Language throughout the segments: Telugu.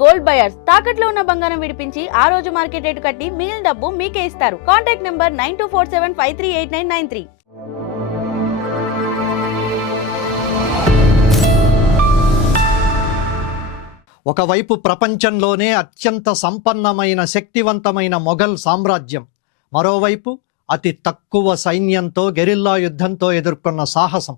గోల్డ్ బయర్స్ తాకట్లో ఉన్న బంగారం విడిపించి ఆ రోజు మార్కెట్ రేటు కట్టి మిగిలిన డబ్బు మీకే ఇస్తారు. Contact number 9247538993. ఒకవైపు ప్రపంచంలోనే అత్యంత సంపన్నమైన శక్తివంతమైన మొఘల్ సామ్రాజ్యం, మరోవైపు అతి తక్కువ సైన్యంతో గెరిల్లా యుద్ధంతో ఎదుర్కొన్న సాహసం.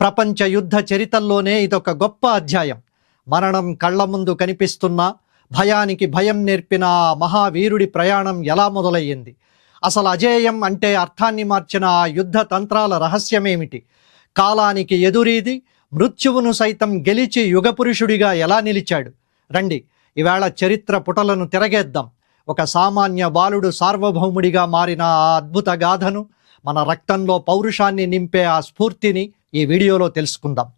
ప్రపంచ యుద్ధ చరిత్రలోనే ఇదొక గొప్ప అధ్యాయం. మరణం కళ్ళ ముందు కనిపిస్తున్నా భయానికి భయం నేర్పిన ఆ మహావీరుడి ప్రయాణం ఎలా మొదలయ్యింది? అసలు అజేయం అంటే అర్థాన్ని మార్చిన ఆ యుద్ధ తంత్రాల రహస్యమేమిటి? కాలానికి ఎదురీది మృత్యువును సైతం గెలిచి యుగపురుషుడిగా ఎలా నిలిచాడు? రండి, ఈవేళ చరిత్ర పుటలను తిరగేద్దాం. ఒక సామాన్య బాలుడు సార్వభౌముడిగా మారిన ఆ అద్భుత గాథను, మన రక్తంలో పౌరుషాన్ని నింపే ఆ స్ఫూర్తిని ఈ వీడియోలో తెలుసుకుందాం.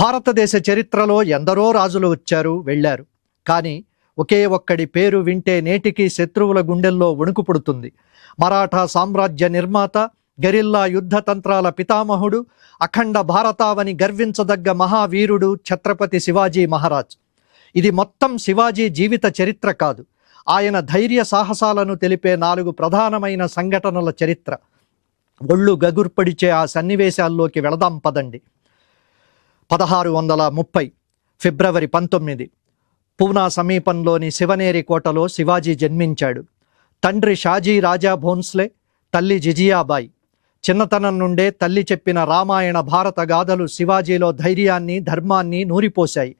భారతదేశ చరిత్రలో ఎందరో రాజులు వచ్చారు, వెళ్ళారు. కానీ ఒకే ఒక్కడి పేరు వింటే నేటికి శత్రువుల గుండెల్లో వణుకు పుడుతుంది. మరాఠా సామ్రాజ్య నిర్మాత, గెరిల్లా యుద్ధ తంత్రాల పితామహుడు, అఖండ భారతావని గర్వించదగ్గ మహావీరుడు ఛత్రపతి శివాజీ మహారాజ్. ఇది మొత్తం శివాజీ జీవిత చరిత్ర కాదు, ఆయన ధైర్య సాహసాలను తెలిపే 4 ప్రధానమైన సంఘటనల చరిత్ర. ఒళ్ళు గగుర్పడిచే ఆ సన్నివేశాల్లోకి వెళదాం పదండి. 1630 ఫిబ్రవరి 19 పూనా సమీపంలోని శివనేరి కోటలో శివాజీ జన్మించాడు. తండ్రి షాజీ రాజా భోన్స్లే, తల్లి జిజియాబాయి. చిన్నతనం నుండే తల్లి చెప్పిన రామాయణ భారత గాథలు శివాజీలో ధైర్యాన్ని, ధర్మాన్ని నూరిపోశాయి.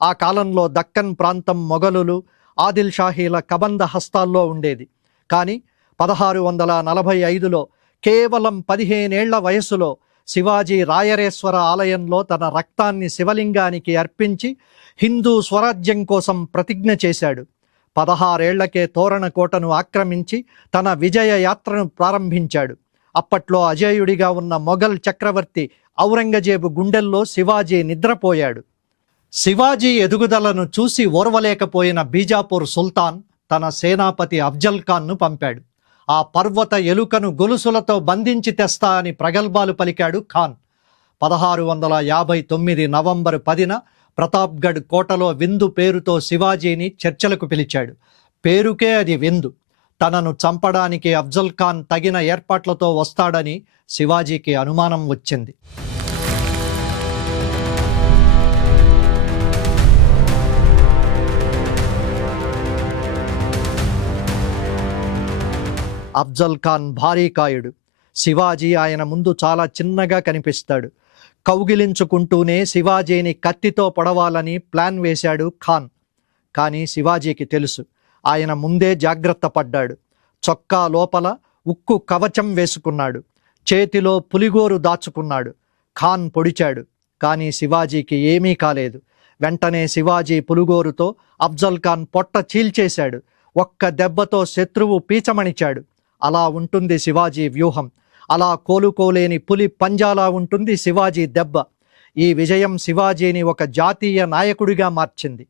ఆ కాలంలో దక్కన్ ప్రాంతం మొఘలులు, ఆదిల్ షాహీల కబంధ హస్తాల్లో ఉండేది. కానీ 1645లో కేవలం 15 ఏళ్ల వయసులో శివాజీ రాయరేశ్వర ఆలయంలో తన రక్తాన్ని శివలింగానికి అర్పించి హిందూ స్వరాజ్యం కోసం ప్రతిజ్ఞ చేశాడు. 16 ఏళ్లకే తోరణ కోటను ఆక్రమించి తన విజయ యాత్రను ప్రారంభించాడు. అప్పట్లో అజేయుడిగా ఉన్న మొఘల్ చక్రవర్తి ఔరంగజేబు గుండెల్లో శివాజీ నిద్రపోయాడు. శివాజీ ఎదుగుదలను చూసి ఓర్వలేకపోయిన బీజాపూర్ సుల్తాన్ తన సేనాపతి అఫ్జల్ ఖాన్ను పంపాడు. ఆ పర్వత ఎలుకను గొలుసులతో బంధించి తెస్తా అని ప్రగల్భాలు పలికాడు ఖాన్. 1659 నవంబర్ 10న ప్రతాప్గఢ్ కోటలో విందు పేరుతో శివాజీని చర్చలకు పిలిచాడు. పేరుకే అది విందు. తనను చంపడానికి అఫ్జల్ ఖాన్ తగిన ఏర్పాట్లతో వస్తాడని శివాజీకి అనుమానం వచ్చింది. అఫ్జల్ ఖాన్ భారీ కాయుడు. శివాజీ ఆయన ముందు చాలా చిన్నగా కనిపిస్తాడు. కౌగిలించుకుంటూనే శివాజీని కత్తితో పొడవాలని ప్లాన్ వేశాడు ఖాన్. కానీ శివాజీకి తెలుసు, ఆయన ముందే జాగ్రత్త పడ్డాడు. చొక్కా లోపల ఉక్కు కవచం వేసుకున్నాడు, చేతిలో పులిగోరు దాచుకున్నాడు. ఖాన్ పొడిచాడు, కానీ శివాజీకి ఏమీ కాలేదు. వెంటనే శివాజీ పులిగోరుతో అఫ్జల్ ఖాన్ పొట్ట చీల్చేశాడు. ఒక్క దెబ్బతో శత్రువు పీచమణిచాడు. అలా ఉంటుంది శివాజీ వ్యూహం. అలా కోలుకోలేని పులి పంజాలా ఉంటుంది శివాజీ దెబ్బ. ఈ విజయం శివాజీని ఒక జాతీయ నాయకుడిగా మార్చింది.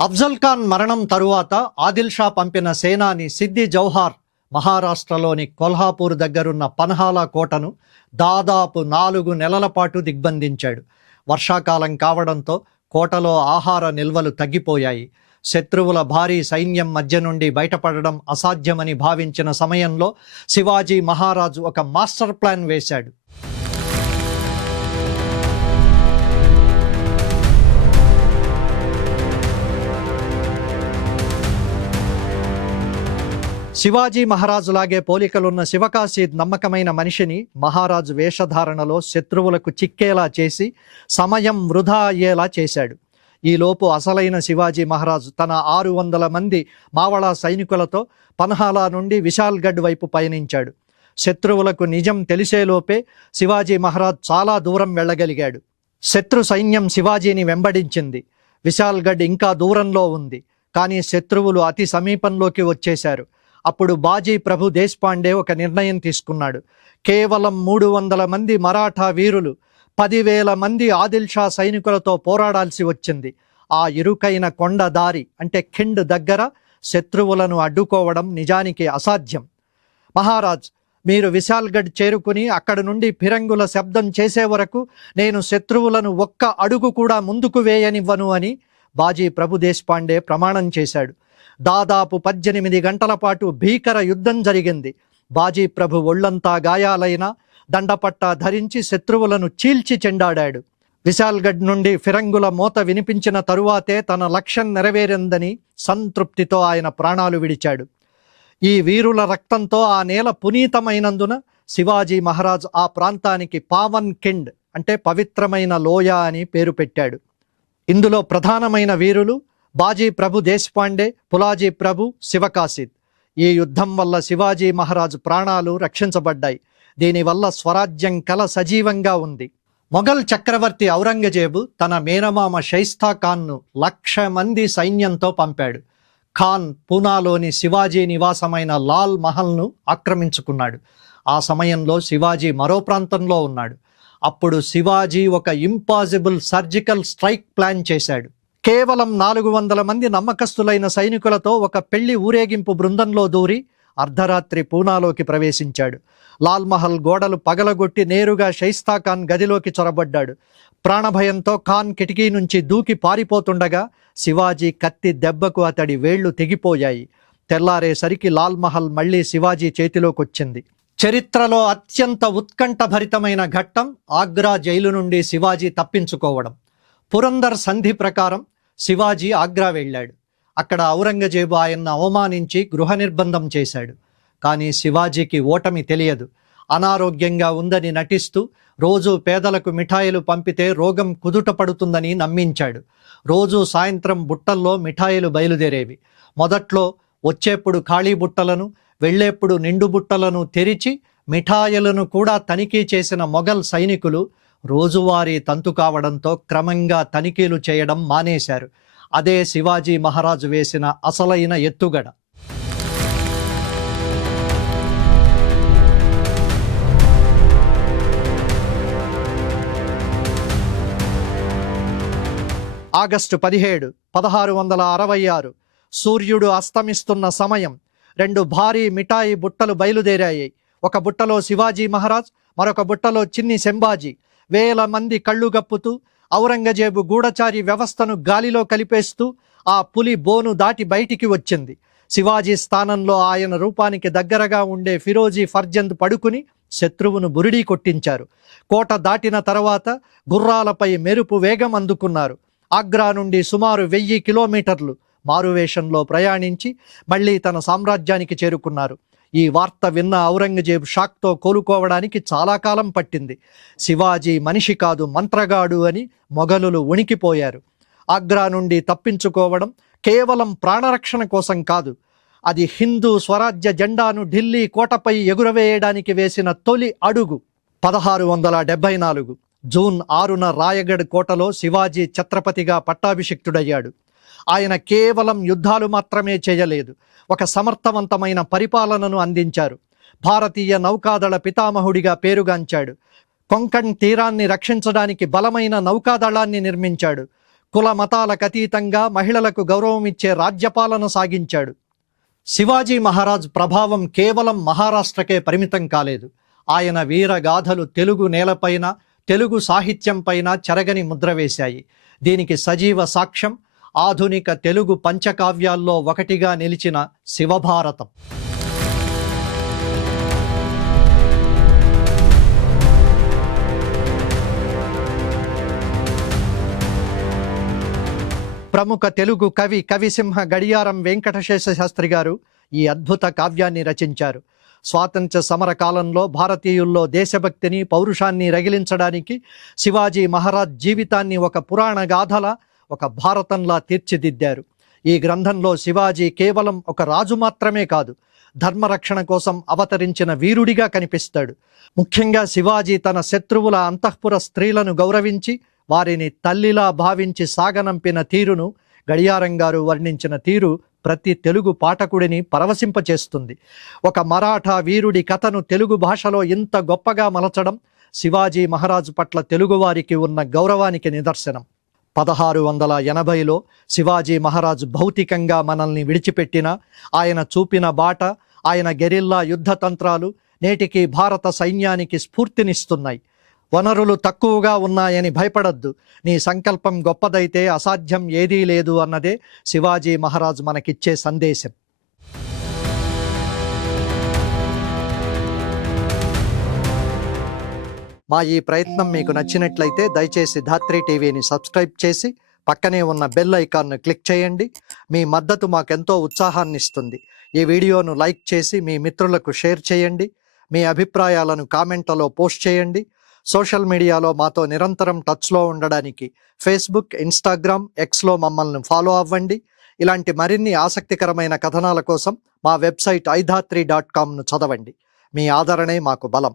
అఫ్జల్ ఖాన్ మరణం తరువాత ఆదిల్ షా పంపిన సేనాని సిద్ది జౌహార్ మహారాష్ట్రలోని కొల్హాపూర్ దగ్గరున్న పన్హాలా కోటను దాదాపు 4 నెలల పాటు దిగ్బంధించాడు. వర్షాకాలం కావడంతో కోటలో ఆహార నిల్వలు తగ్గిపోయాయి. శత్రువుల భారీ సైన్యం మధ్య నుండి బయటపడడం అసాధ్యమని భావించిన సమయంలో శివాజీ మహారాజు ఒక మాస్టర్ ప్లాన్ వేశాడు. శివాజీ మహారాజులాగే పోలికలున్న శివకాశీ నమ్మకమైన మనిషిని మహారాజు వేషధారణలో శత్రువులకు చిక్కేలా చేసి సమయం వృధా అయ్యేలా చేశాడు. ఈలోపు అసలైన శివాజీ మహారాజు తన 600 మంది మావళా సైనికులతో పన్హాలా నుండి విశాల్గఢ్ వైపు పయనించాడు. శత్రువులకు నిజం తెలిసేలోపే శివాజీ మహారాజ్ చాలా దూరం వెళ్ళగలిగాడు. శత్రు సైన్యం శివాజీని వెంబడించింది. విశాల్గఢ్ ఇంకా దూరంలో ఉంది, కానీ శత్రువులు అతి సమీపంలోకి వచ్చేశారు. అప్పుడు బాజీ ప్రభు దేశపాండే ఒక నిర్ణయం తీసుకున్నాడు. కేవలం 300 మంది మరాఠా వీరులు 10,000 మంది ఆదిల్ షా సైనికులతో పోరాడాల్సి వచ్చింది. ఆ ఇరుకైన కొండ దారి అంటే ఖిండ్ దగ్గర శత్రువులను అడ్డుకోవడం నిజానికి అసాధ్యం. మహారాజ్, మీరు విశాల్గఢ్ చేరుకుని అక్కడి నుండి ఫిరంగుల శబ్దం చేసే వరకు నేను శత్రువులను ఒక్క అడుగు కూడా ముందుకు వేయనివ్వను అని బాజీ ప్రభు దేశపాండే ప్రమాణం చేశాడు. దాదాపు 18 గంటల పాటు భీకర యుద్ధం జరిగింది. బాజీ ప్రభు ఒళ్లంతా గాయాలైన దండపట్టా ధరించి శత్రువులను చీల్చి చెండాడాడు. విశాల్గఢ్ నుండి ఫిరంగుల మోత వినిపించిన తరువాతే తన లక్ష్యం నెరవేరిందని సంతృప్తితో ఆయన ప్రాణాలు విడిచాడు. ఈ వీరుల రక్తంతో ఆ నేల పునీతమైనందున శివాజీ మహారాజ్ ఆ ప్రాంతానికి పావన్ కిండ్ అంటే పవిత్రమైన లోయ అని పేరు పెట్టాడు. ఇందులో ప్రధానమైన వీరులు బాజీ ప్రభు దేశపాండే, పులాజీ ప్రభు, శివకాశిద్. ఈ యుద్ధం వల్ల శివాజీ మహారాజ్ ప్రాణాలు రక్షించబడ్డాయి. దీనివల్ల స్వరాజ్యం కల సజీవంగా ఉంది. మొఘల్ చక్రవర్తి ఔరంగజేబు తన మేనమామ షైస్తా ఖాన్ను 1,00,000 మంది సైన్యంతో పంపాడు. ఖాన్ పూనాలోని శివాజీ నివాసమైన లాల్ మహల్ను ఆక్రమించుకున్నాడు. ఆ సమయంలో శివాజీ మరో ప్రాంతంలో ఉన్నాడు. అప్పుడు శివాజీ ఒక ఇంపాసిబుల్ సర్జికల్ స్ట్రైక్ ప్లాన్ చేశాడు. కేవలం 400 మంది నమ్మకస్తులైన సైనికులతో ఒక పెళ్లి ఊరేగింపు బృందంలో దూరి అర్ధరాత్రి పూనాలోకి ప్రవేశించాడు. లాల్ మహల్ గోడలు పగలగొట్టి నేరుగా షైస్తా ఖాన్ గదిలోకి చొరబడ్డాడు. ప్రాణభయంతో ఖాన్ కిటికీ నుంచి దూకి పారిపోతుండగా శివాజీ కత్తి దెబ్బకు అతడి వేళ్లు తెగిపోయాయి. తెల్లారేసరికి లాల్ మహల్ మళ్లీ శివాజీ చేతిలోకొచ్చింది. చరిత్రలో అత్యంత ఉత్కంఠభరితమైన ఘట్టం ఆగ్రా జైలు నుండి శివాజీ తప్పించుకోవడం. పురందర్ సంధి ప్రకారం శివాజీ ఆగ్రా వెళ్ళాడు. అక్కడ ఔరంగజేబు ఆయన్ను అవమానించి గృహ నిర్బంధం చేశాడు. కానీ శివాజీకి ఓటమి తెలియదు. అనారోగ్యంగా ఉందని నటిస్తూ రోజు పేదలకు మిఠాయిలు పంపితే రోగం కుదుట పడుతుందని నమ్మించాడు. రోజు సాయంత్రం బుట్టల్లో మిఠాయిలు బయలుదేరేవి. మొదట్లో వచ్చేప్పుడు ఖాళీ బుట్టలను, వెళ్ళేప్పుడు నిండు బుట్టలను తెరిచి మిఠాయిలను కూడా తనిఖీ చేసిన మొఘల్ సైనికులు రోజువారీ తంతు కావడంతో క్రమంగా తనిఖీలు చేయడం మానేశారు. అదే శివాజీ మహారాజు వేసిన అసలైన ఎత్తుగడ. ఆగస్టు 17, 1666 సూర్యుడు అస్తమిస్తున్న సమయం. 2 భారీ మిఠాయి బుట్టలు బయలుదేరాయి. ఒక బుట్టలో శివాజీ మహారాజ్, మరొక బుట్టలో చిన్ని శంభాజీ. వేల మంది కళ్ళు గప్పుతూ ఔరంగజేబు గూఢచారి వ్యవస్థను గాలిలో కలిపేస్తూ ఆ పులి బోను దాటి బయటికి వచ్చింది. శివాజీ స్థానంలో ఆయన రూపానికి దగ్గరగా ఉండే ఫిరోజీ ఫర్జంద్ పడుకుని శత్రువును బురిడీ కొట్టించారు. కోట దాటిన తర్వాత గుర్రాలపై మెరుపు వేగం అందుకున్నారు. ఆగ్రా నుండి సుమారు 1000 కిలోమీటర్లు మారువేషంలో ప్రయాణించి మళ్ళీ తన సామ్రాజ్యానికి చేరుకున్నారు. ఈ వార్త విన్న ఔరంగజేబు షాక్తో కోలుకోవడానికి చాలా కాలం పట్టింది. శివాజీ మనిషి కాదు, మంత్రగాడు అని మొఘలులు వణికిపోయారు. ఆగ్రా నుండి తప్పించుకోవడం కేవలం ప్రాణరక్షణ కోసం కాదు, అది హిందూ స్వరాజ్య జెండాను ఢిల్లీ కోటపై ఎగురవేయడానికి వేసిన తొలి అడుగు. 1674 జూన్ 6న రాయగఢ్ కోటలో శివాజీ ఛత్రపతిగా పట్టాభిషిక్తుడయ్యాడు. ఆయన కేవలం యుద్ధాలు మాత్రమే చేయలేదు, ఒక సమర్థవంతమైన పరిపాలనను అందించారు. భారతీయ నౌకాదళ పితామహుడిగా పేరుగాంచాడు. కొంకణ్ తీరాన్ని రక్షించడానికి బలమైన నౌకాదళాన్ని నిర్మించాడు. కుల మతాలకు అతీతంగా మహిళలకు గౌరవం ఇచ్చే రాజ్యపాలన సాగించాడు. శివాజీ మహారాజ్ ప్రభావం కేవలం మహారాష్ట్రకే పరిమితం కాలేదు. ఆయన వీరగాథలు తెలుగు నేలపైన, తెలుగు సాహిత్యంపైన చెరగని ముద్ర వేశాయి. దీనికి సజీవ సాక్ష్యం ఆధునిక తెలుగు పంచకావ్యాల్లో ఒకటిగా నిలిచిన శివభారతం. ప్రముఖ తెలుగు కవి కవిసింహ గడియారం వెంకటశేష శాస్త్రి గారు ఈ అద్భుత కావ్యాన్ని రచించారు. స్వాతంత్ర్య సమర కాలంలో భారతీయుల్లో దేశభక్తిని, పౌరుషాన్ని రగిలించడానికి శివాజీ మహారాజ్ జీవితాన్ని ఒక పురాణ గాథలా, ఒక భారతంలా తీర్చిదిద్దారు. ఈ గ్రంథంలో శివాజీ కేవలం ఒక రాజు మాత్రమే కాదు, ధర్మరక్షణ కోసం అవతరించిన వీరుడిగా కనిపిస్తాడు. ముఖ్యంగా శివాజీ తన శత్రువుల అంతఃపుర స్త్రీలను గౌరవించి వారిని తల్లిలా భావించి సాగనంపిన తీరును గడియారం గారు వర్ణించిన తీరు ప్రతి తెలుగు పాఠకుడిని పరవశింపచేస్తుంది. ఒక మరాఠా వీరుడి కథను తెలుగు భాషలో ఇంత గొప్పగా మలచడం శివాజీ మహారాజు పట్ల తెలుగువారికి ఉన్న గౌరవానికి నిదర్శనం. 1680లో శివాజీ మహారాజు భౌతికంగా మనల్ని విడిచిపెట్టిన ఆయన చూపిన బాట, ఆయన గెరిల్లా యుద్ధ తంత్రాలు నేటికి భారత సైన్యానికి స్ఫూర్తినిస్తున్నాయి. వనరులు తక్కువగా ఉన్నాయని భయపడద్దు, నీ సంకల్పం గొప్పదైతే అసాధ్యం ఏదీ లేదు అన్నదే శివాజీ మహారాజ్ మనకిచ్చే సందేశం. మా ఈ ప్రయత్నం మీకు నచ్చినట్లయితే దయచేసి ధాత్రి టీవీని సబ్స్క్రైబ్ చేసి పక్కనే ఉన్న బెల్ ఐకాన్ను క్లిక్ చేయండి. మీ మద్దతు మాకెంతో ఉత్సాహాన్ని ఇస్తుంది. ఈ వీడియోను లైక్ చేసి మీ మిత్రులకు షేర్ చేయండి. మీ అభిప్రాయాలను కామెంట్లలో పోస్ట్ చేయండి. సోషల్ మీడియాలో మాతో నిరంతరం టచ్లో ఉండడానికి ఫేస్బుక్, ఇన్స్టాగ్రామ్, ఎక్స్లో మమ్మల్ని ఫాలో అవ్వండి. ఇలాంటి మరిన్ని ఆసక్తికరమైన కథనాల కోసం మా వెబ్సైట్ iDhatri.com చదవండి. మీ ఆదరణే మాకు బలం.